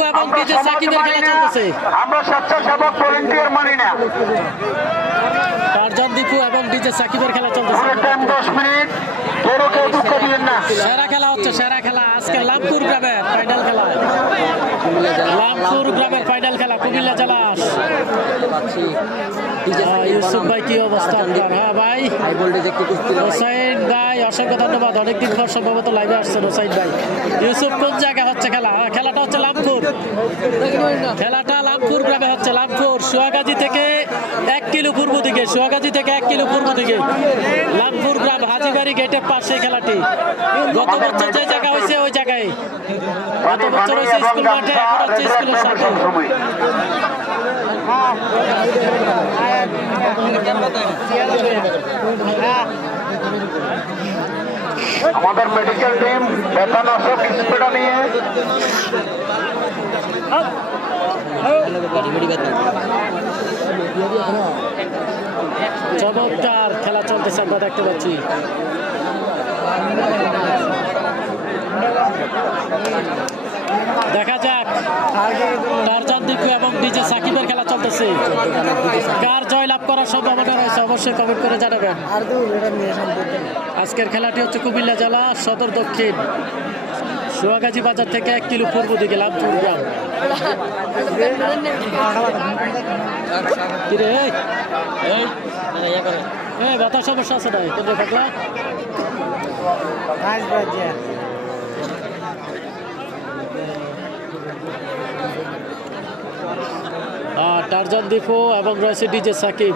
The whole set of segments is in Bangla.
দীপু এবং ডিজে সাকিবের খেলা চলতেছে। আমরা স্বেচ্ছাসেবক ভলেন্টিয়ার মানি না। টারজান দীপু এবং ডিজে সাকিবের খেলা চলতেছে। 10 মিনিট, কেউ দুঃখ দিবেন না। সেরা খেলা হচ্ছে, সেরা খেলা আজকে লাভপুর গ্রামের ফাইনাল খেলা। লাভপুর গ্রামের ফাইনাল খেলা কুমিল্লা জেলাস। ইউসুফ ভাই কি অবস্থা আপনার? হ্যাঁ ভাই, হোসাইন ভাই অসংখ্য ধন্যবাদ, অনেকদিন পর সম্ভবত লাইভে আসছেন হোসাইন ভাই। ইউসুফ কোন জায়গায় হচ্ছে খেলা? খেলাটা হচ্ছে লাভপুর, খেলাটা লাভপুর গ্রামে হচ্ছে। লাভপুর সোয়াগাজী থেকে 1 কিলো পূর্ব দিকে, সোয়াগাজী থেকে 1 কিলো পূর্ব দিকে লাভপুর গ্রাম, হাজিবাড়ি গেটের পাশে খেলাটি। গত বছর যে জায়গা হয়েছে ওই জায়গায়, গত বছর হয়েছে স্কুল মাঠে, এখন হচ্ছে স্কুলের সাথে। আমাদের মেডিকেল টিম ব্যথানাশক স্প্রেটা নিয়ে চমৎকার খেলা চলতেছে, আমরা দেখতে পাচ্ছি। দেখা যাক টারজান দীপু এবং ডিজে সাকিবের খেলা চলতেছে। কার জয় লাভ করার সম্ভাবনা রয়েছে অবশ্যই কমেন্ট করে জানাবেন। আজকের খেলাটি হচ্ছে কুমিল্লা জেলা সদর দক্ষিণ, সোয়াগাজী বাজার থেকে 1 কিলো পূর্ব দিকে লাভপুর গ্রাম। ব্যথার সমস্যা আছে নাই কেন্দ্রে থাকলা? টারজান দীপু এবং রয়েছে ডিজে সাকিব।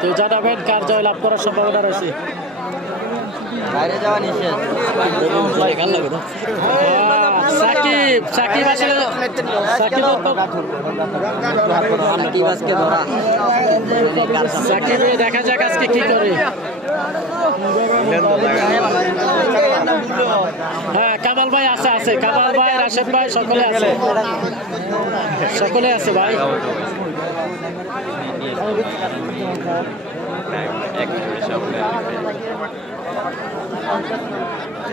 তো জানাবেন কার জয় লাভ করার সম্ভাবনা রয়েছে। সাকিব সাকিব আসলে সাকিব দেখা যাক আজকে কি করে। হ্যাঁ, কামাল ভাই আছে, আছে কামাল ভাই, রাশেদ ভাই, সকলে আছে, সকলে আছে ভাই।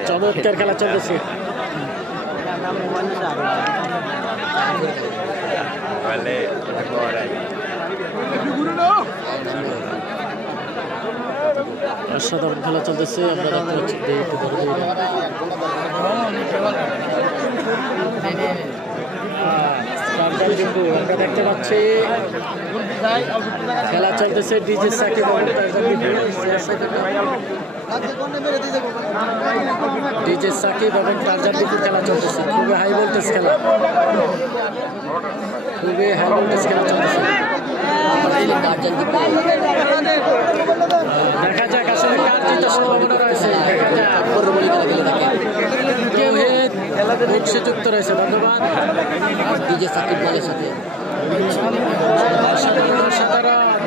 চমৎকার খেলা চলতেছে। অসাধারণ খেলা চলতেছে, আমরা দেখতে পাচ্ছি। আমরা দেখতে পাচ্ছি খেলা চলতেছে। ডিজে সাকিব এবং ডিজে সাকিব এবং টারজান দীপুর খেলা চলতেছে। খুবই হাই ভোল্টেজ খেলা, খুবই হাই ভোল্টেজ খেলা চলতেছে। দেখা যাক আসলে কার জিতার সম্ভাবনা রয়েছে। দেখা যাক কেউ বক্সে যুক্ত রয়েছে। ধন্যবাদ ডিজে সাকিব বলের সাথে। অসাধারণ অসাধারণ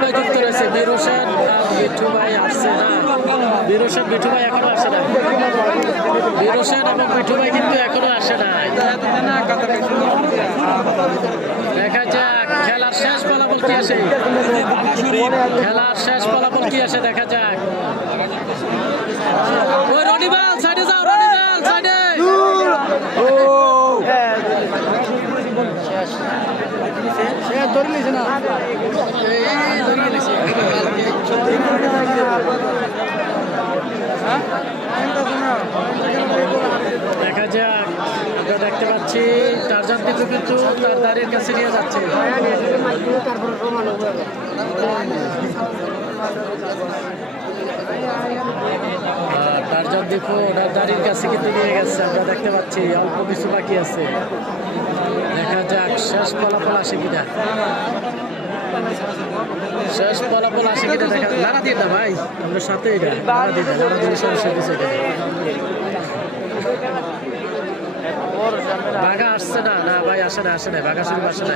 ভাই যুক্ত রয়েছে। বীর হোসেন আর মিঠু ভাই আসছে না, বীর হোসেন মিঠু ভাই এখনো আসে না। বীর হোসেন এবং মিঠু ভাই কিন্তু এখনো আসে না। দেখা যাক খেলার শেষ ফলাফল কি আসে, খেলার শেষ ফলাফল কি আসে দেখা যাক। ওই রনিবাল সাইডে যাও, রনিবাল সাইডে। দেখা যাক, আমরা দেখতে পাচ্ছি টারজান দীপু কিন্তু তার দাঁড়ির কাছে নিয়ে যাচ্ছে। টারজান দীপু ওনার দাঁড়ির কাছে কিন্তু নিয়ে গেছে, আমরা দেখতে পাচ্ছি। অল্প কিছু বাকি আছে, দেখা যাক শেষ ফলাফল আসে কিনা, শেষ ফলাফল আসে কিনা দেখা। লাড়া দিন না ভাই, আমরা সাথে এটা লাড়া দিন না, লাড়া দিলে সমস্যা কিছু এটা। বাঘা আসছে না, না ভাই আসে না, আসে না, বাঘা শরীফ আসে না।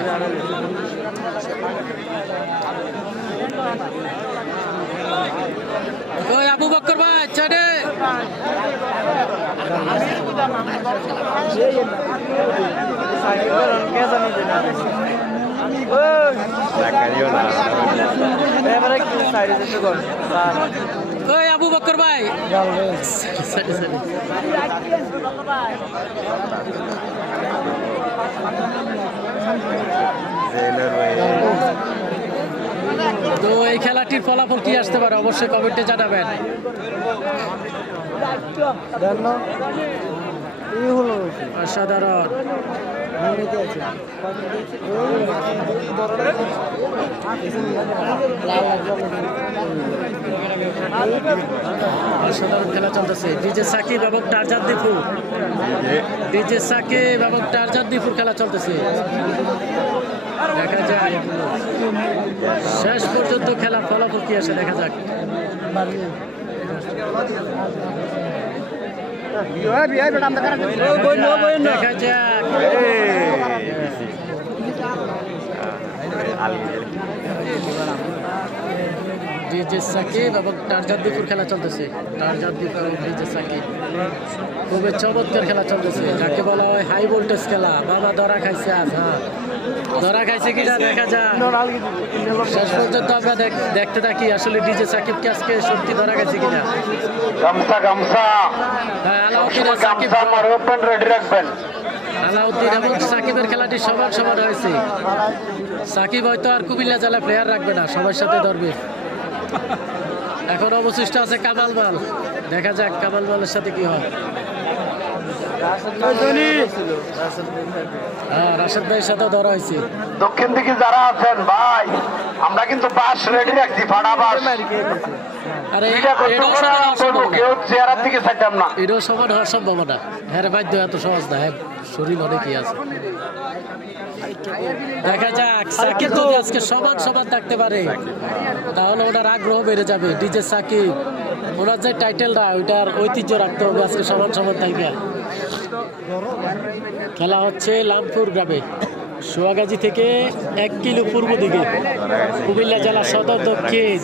ওই আবু বকর ভাই ছেড়ে ওই আবু আবু বকর ভাই সরি, সরি। তো এই খেলাটির ফলাফল কি আসতে পারে অবশ্যই কমেন্টে জানাবেন। অসাধারণ। অসাধারণ খেলা চলতেছে। ডিজে সাকিব এবং টারজান দীপু, ডিজে সাকিব এবং টারজান দীপুর খেলা চলতেছে। দেখা যাক শেষ পর্যন্ত খেলার ফলাফল কি আসে, দেখা যাক। দেখা যাক। ডিজে সাকিব এবং টারজান দীপুর খেলা চলতেছে। টারজান দীপু এবং ডিজে সাকিব খুবই চমৎকার খেলা চলতেছে, যাকে বলা হয় হাই ভোল্টেজ খেলা। বাবা ধরা খাইছে আজ, হ্যাঁ ধরা খাইছে কিনা দেখা যাক। শেষ পর্যন্ত আমরা দেখতে থাকি আসলে ডিজে সাকিবকে আজকে সত্যি ধরা খাইছে কিনা। গামছা গামছা হ্যাঁ, আলাউদ্দিন আর সাকিব, গামছা মারবেন, রেডি রাখবেন। আলাউদ্দিন এবং সাকিবের খেলাটি সমান সমান হয়েছে। সাকিব হয়তো আর কুমিল্লা জেলা প্লেয়ার রাখবে না, সবার সাথে ধরবে। এখন অবশিষ্ট আছে কামাল মাল, দেখা যাক কামাল মালের সাথে কি হয়। হ্যাঁ, রাশেদ ভাইয়ের সাথে ধরা হয়েছে। দক্ষিণ দিকে যারা আছেন ভাই, আমরা কিন্তু বাস রেডি রাখছি, ফাটা বাস। আরে এটা করতে এটাও পারে সমান না, হওয়ার সম্ভাবনা। কেউ চেহারার দিকে চাইতাম না। এটাও সমান হওয়ার সম্ভাবনা। হ্যাঁ বাধ্য, এত সহজ না, হ্যাঁ শরীর অনেকই আছে। দেখা যাক সাকিব যদি আজকে সমান সমান থাকতে পারে তাহলে ওনার আগ্রহ বেড়ে যাবে। ডিজে সাকিব ওনার যে টাইটেলটা ওইটার ঐতিহ্য রাখতে হবে আজকে সমান সমান থাকবে। খেলা হচ্ছে লামপুর গ্রামে, সোয়াগাজী থেকে 1 কিলো পূর্ব দিকে, কুমিল্লা জেলা সদর দক্ষিণ।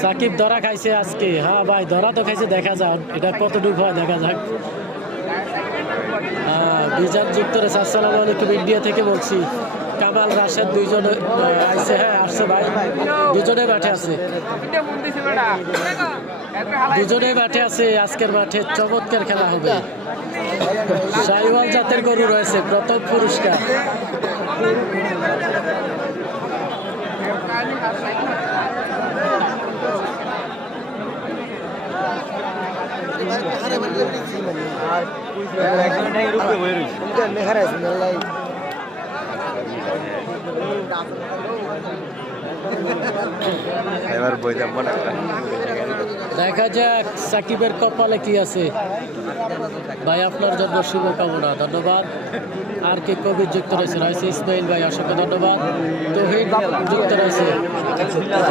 সাকিব ধরা খাইছে আজকে, হ্যাঁ ভাই ধরা তো খাইছে, দেখা যাক এটা কতটুকু হয়, দেখা যাক। বিজান যুক্ত রয়েছে। আসসালামু আলাইকুম, ইন্ডিয়া থেকে বলছি। কামাল রাশেদ দুইজনে আইছে, হ্যাঁ আসছে ভাই, দুজনে মাঠে আছে, দুজনে মাঠে আছে। আজকের মাঠে চমৎকার খেলা হবে। শাহিওয়াল জাতের গরু রয়েছে, প্রথম পুরস্কার। এবার বই যাব না। দেখা যাক সাকিবের কপালে কি আছে। ভাই আপনার জন্য শুভকামনা, ধন্যবাদ। আর কে কবির যুক্ত রয়েছে, রয়েছে ইসমাইল ভাই, অসংখ্য ধন্যবাদ। তৌহিদ যুক্ত রয়েছে।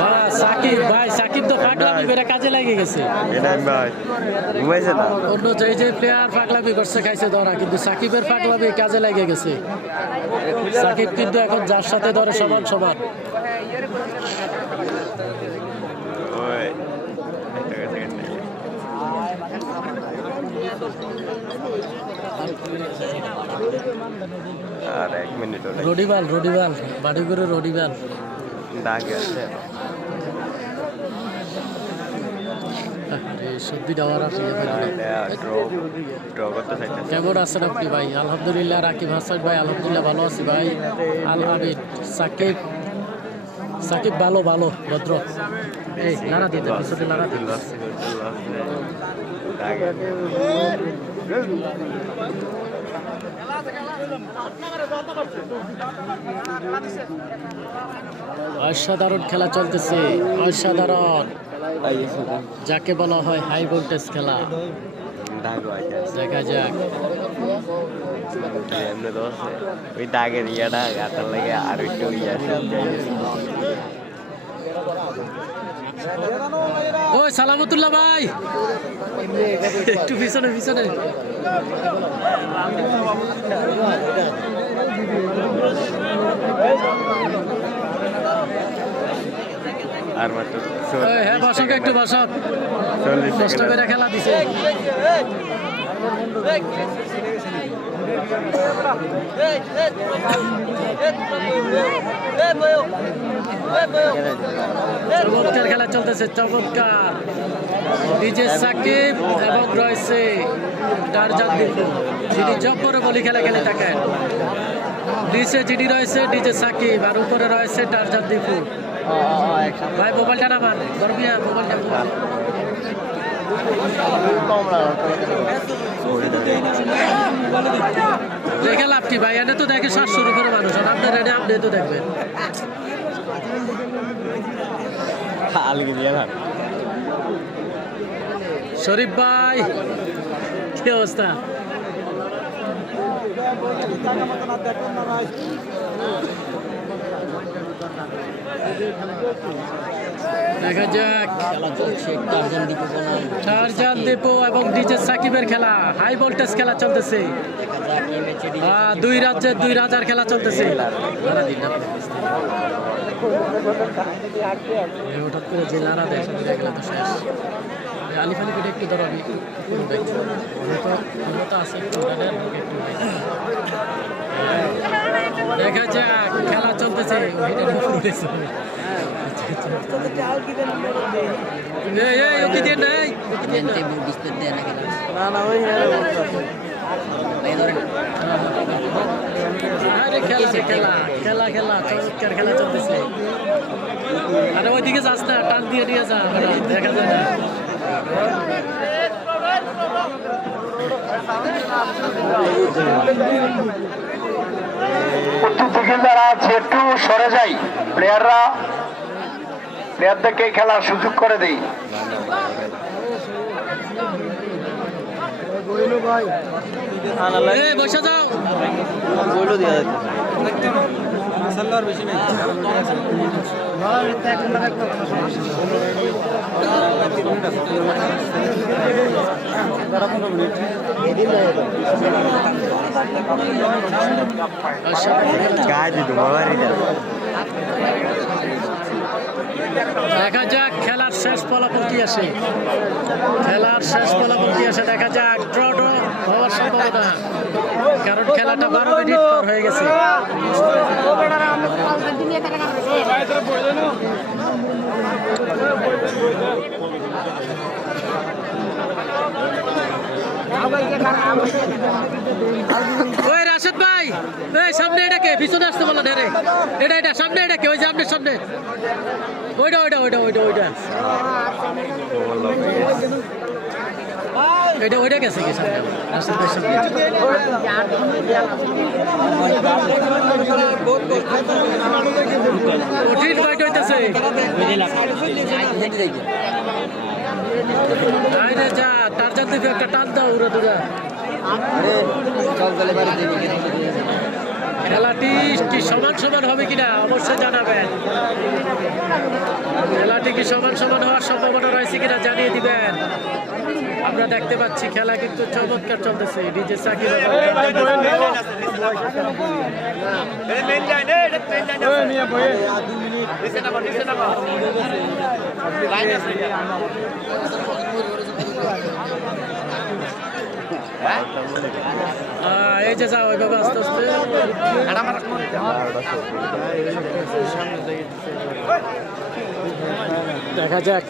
হ্যাঁ সাকিব ভাই, সাকিব তো পাগলামি করে কাজে লাগে গেছে। অন্য যে প্লেয়ার পাগলামি করছে খাইছে ধরা, কিন্তু সাকিবের পাগলামি কাজে লাগে গেছে। সাকিব কিন্তু এখন যার সাথে ধরে সমান সমান। আর 1 মিনিট রডিবাল বাড়িগুলো রডিবাল দাগে আছে। সত্যি দেওয়ার আছে। কেমন আছেন আপনি ভাই? আলহামদুলিল্লাহ। রাকিব হাসান ভাই, আলহামদুলিল্লাহ ভালো আছি ভাই। আল আমিন সাকিব ভালো ভদ্র। এই নাড়া দিতে পিছনে নাড়া দিল। অসাধারণ খেলা চলতেছে, অসাধারণ, যাকে বলা হয় হাই ভোল্টেজ খেলা। দেখা যাক। ওই দাগের ইয়াটা গাতার লাগে আর একটু ইয়া। ওই সালামতুল্লাহ ভাই, একটু পিছনে আর মাত্র হ্যাঁ বসক, একটু বসক, কষ্ট করে খেলা দিছে। চমৎকার খেলা চলতেছে, চমৎকার। ডিজে সাকিব এবং রয়েছে টারজান দীপু, যিনি জব্বর বলি খেলা খেলে থাকেন। নিচে যিনি রয়েছে ডিজে সাকিব, আর উপরে রয়েছে টারজান দীপু। ভাই মোবাইলটা নামান, গরমিয়া মোবাইলটা। দেখে লাভ কি ভাই, এনে তো দেখে 700 উপরে মানুষ, আর আপনার এনে আপনি তো দেখবেন। শরীফ ভাই কি অবস্থা? দেখা যাক টারজান দীপু এবং ডিজে সাকিবের খেলা, হাই ভোল্টেজ খেলা চলতেছে। দুই রাজ্যের 2 রাজার খেলা চলতেছে। হঠাৎ করে যে লারা দেয় খেলা তো শেষ। আলিফ আলি পিঠে একটু ধরো, আছে দেখা যাক খেলা চলতেছে। খেলা খেলা খেলা চমৎকার খেলা চলতেছে। আরে ওইদিকে যাস না, টান দিয়ে নিয়ে যা, দেখা যায় না। উত্তর থেকে যারা আছে একটু সরে যাই, প্লেয়ারদেরকে খেলার সুযোগ করে দেই। বসে যাও। দেখা যাক খেলার শেষ ফলাফল কি আসে, খেলার শেষ ফলাফল কি আসে দেখা যাক। ড্র হওয়ার সম্ভাবনা, কারণ খেলাটা 12 মিনিট পর হয়ে গেছে। ওই রাশেদ ভাই, এই সামনে এটাকে পিছনে আসতে বলা রে, এটা সামনে এটাকে, ওই যে আপনার সামনে ওইটা ওইটা ওইটা ওইটা ওইটা এটা ওইটা গেছে কি সামনে রাশেদ ভাই সামনে। কঠিন ফাইট হইতেছে। যা টারজান দীপু একটা টান দাও, উড়া দুরা। খেলাটি কি সমান সমান হবে কিনা অবশ্যই জানাবেন। খেলাটি কি সমান সমান হওয়ার সম্ভাবনা রয়েছে কিনা জানিয়ে দিবেন। আমরা দেখতে পাচ্ছি খেলা কিন্তু চমৎকার চলতেছে। ডিজে সাকিব এই যে যাও ওইভাবে আস্তে আস্তে দেখা যাক।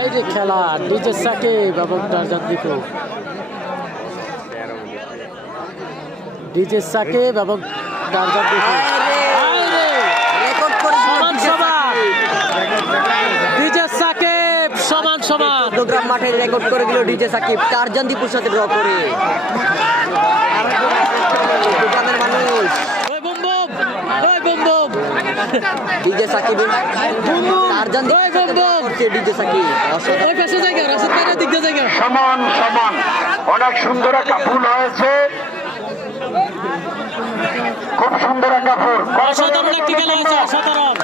এই যে খেলা ডিজে সাকিব এবং টারজান দীপু, ডিজে সাকিব এবং টারজান দীপু সমান সমান। ডিজে সাকিব সমান সমান চট্টগ্রাম মাঠে রেকর্ড করে দিল ডিজে সাকিব টারজান দীপুর সাথে ড্র করে। চট্টগ্রামের মানুষ DJ Sakib Tarzan DJ Sakib সমান সমান, অনেক সুন্দর একটা ফুল হয়েছে, খুব সুন্দর একটা ফুল। অসাধারণ একটি খেলা হয়েছে, অসাধারণ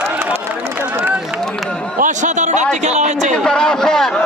অসাধারণ একটি খেলা।